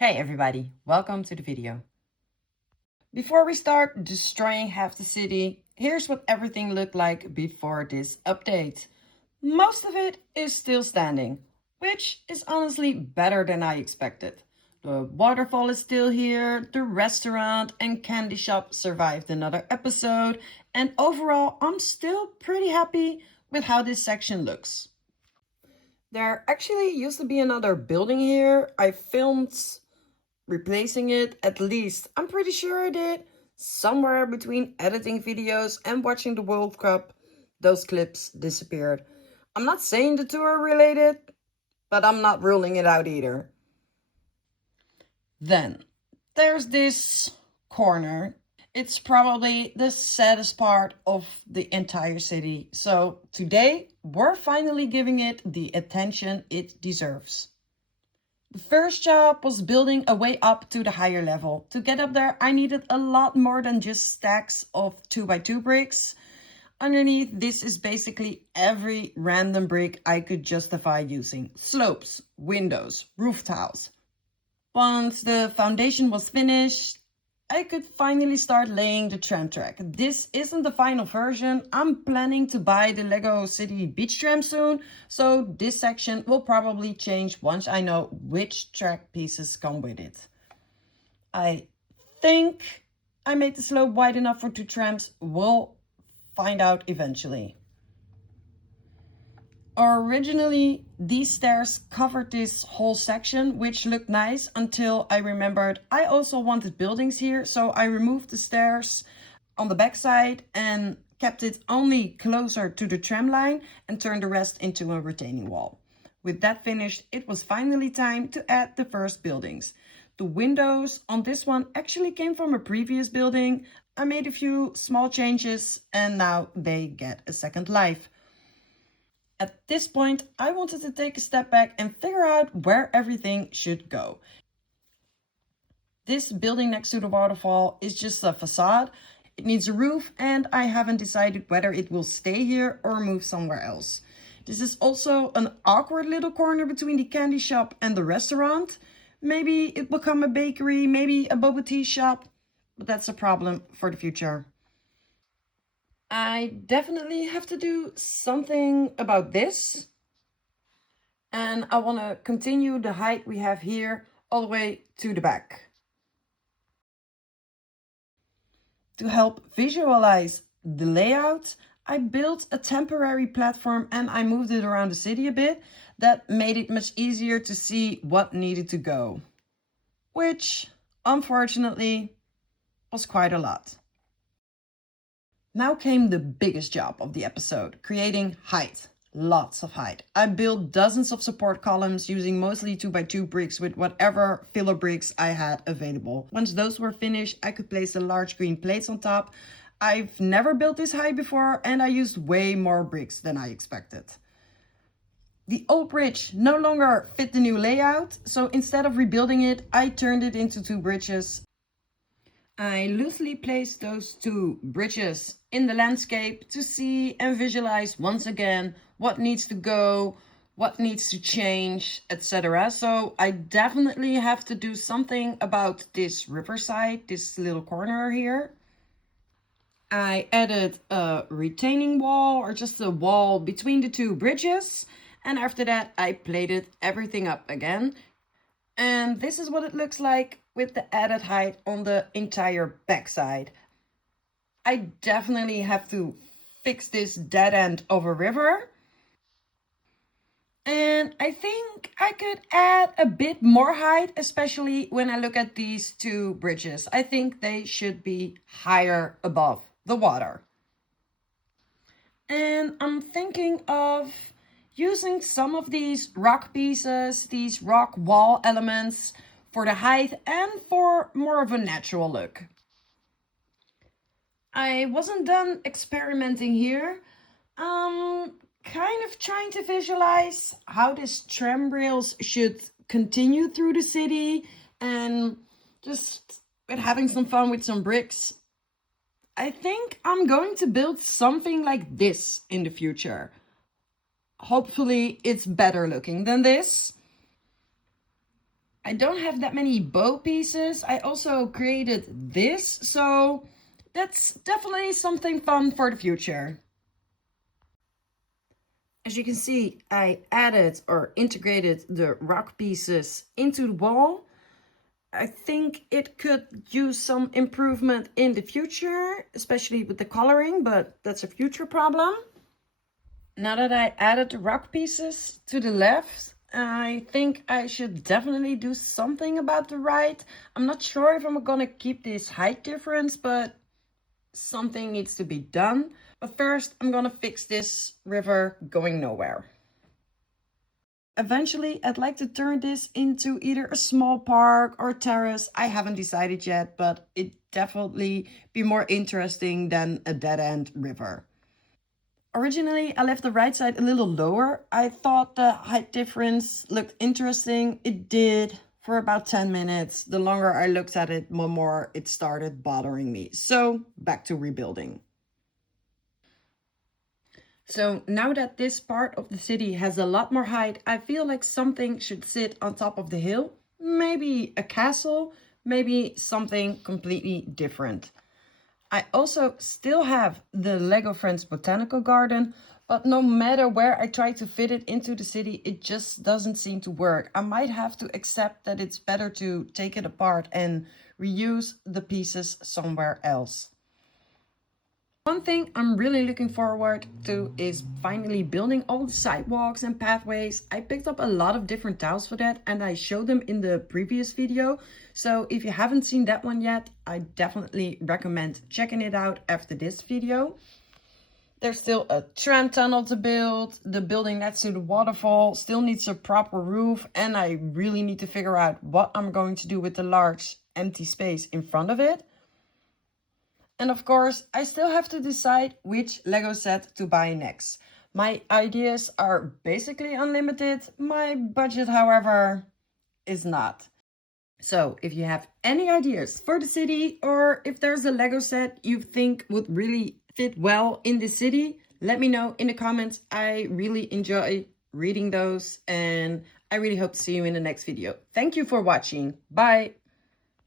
Hey everybody, welcome to the video. Before we start destroying half the city, here's what everything looked like before this update. Most of it is still standing, which is honestly better than I expected. The waterfall is still here, the restaurant and candy shop survived another episode, and overall I'm still pretty happy with how this section looks. There actually used to be another building here. I filmed replacing it, at least. I'm pretty sure I did. Somewhere between editing videos and watching the World Cup, those clips disappeared. I'm not saying the two are related, but I'm not ruling it out either. Then, there's this corner. It's probably the saddest part of the entire city. So today, we're finally giving it the attention it deserves. The first job was building a way up to the higher level. To get up there, I needed a lot more than just stacks of 2x2 bricks. Underneath, this is basically every random brick I could justify using. Slopes, windows, roof tiles. Once the foundation was finished, I could finally start laying the tram track. This isn't the final version. I'm planning to buy the Lego City Beach Tram soon, so this section will probably change once I know which track pieces come with it. I think I made the slope wide enough for 2 trams. We'll find out eventually. Originally, these stairs covered this whole section, which looked nice until I remembered I also wanted buildings here. So I removed the stairs on the backside and kept it only closer to the tram line and turned the rest into a retaining wall. With that finished, it was finally time to add the first buildings. The windows on this one actually came from a previous building. I made a few small changes and now they get a second life. At this point, I wanted to take a step back and figure out where everything should go. This building next to the waterfall is just a facade. It needs a roof and I haven't decided whether it will stay here or move somewhere else. This is also an awkward little corner between the candy shop and the restaurant. Maybe it will become a bakery, maybe a boba tea shop, but that's a problem for the future. I definitely have to do something about this. And I want to continue the height we have here all the way to the back. To help visualize the layout, I built a temporary platform and I moved it around the city a bit. That made it much easier to see what needed to go, which unfortunately was quite a lot. Now came the biggest job of the episode, creating height. Lots of height. I built dozens of support columns using mostly 2x2 bricks with whatever filler bricks I had available. Once those were finished, I could place the large green plates on top. I've never built this high before and I used way more bricks than I expected. The old bridge no longer fit the new layout, so instead of rebuilding it, I turned it into 2 bridges. I loosely placed those 2 bridges in the landscape to see and visualize once again what needs to go, what needs to change, etc. So I definitely have to do something about this riverside, this little corner here. I added a retaining wall or just a wall between the 2 bridges. And after that, I plated everything up again. And this is what it looks like with the added height on the entire backside. I definitely have to fix this dead end of a river. And I think I could add a bit more height, especially when I look at these 2 bridges. I think they should be higher above the water. And I'm thinking of using some of these rock pieces, these rock wall elements for the height and for more of a natural look. I wasn't done experimenting here. Kind of trying to visualize how this tram rails should continue through the city and just with having some fun with some bricks. I think I'm going to build something like this in the future. Hopefully it's better looking than this. I don't have that many bow pieces. I also created this, so that's definitely something fun for the future. As you can see, I added or integrated the rock pieces into the wall. I think it could use some improvement in the future, especially with the coloring, but that's a future problem. Now that I added the rock pieces to the left, I think I should definitely do something about the right. I'm not sure if I'm gonna keep this height difference, but something needs to be done. But first, I'm gonna fix this river going nowhere. Eventually, I'd like to turn this into either a small park or terrace. I haven't decided yet, but it definitely be more interesting than a dead-end river. Originally, I left the right side a little lower. I thought the height difference looked interesting. It did for about 10 minutes. The longer I looked at it, the more it started bothering me. So back to rebuilding. So now that this part of the city has a lot more height, I feel like something should sit on top of the hill. Maybe a castle, maybe something completely different. I also still have the Lego Friends Botanical Garden, but no matter where I try to fit it into the city, it just doesn't seem to work. I might have to accept that it's better to take it apart and reuse the pieces somewhere else. One thing I'm really looking forward to is finally building all the sidewalks and pathways. I picked up a lot of different tiles for that and I showed them in the previous video. So if you haven't seen that one yet, I definitely recommend checking it out after this video. There's still a tram tunnel to build. The building next to the waterfall still needs a proper roof. And I really need to figure out what I'm going to do with the large empty space in front of it. And of course, I still have to decide which Lego set to buy next. My ideas are basically unlimited. My budget, however, is not. So if you have any ideas for the city, or if there's a Lego set you think would really fit well in the city, let me know in the comments. I really enjoy reading those and I really hope to see you in the next video. Thank you for watching. Bye.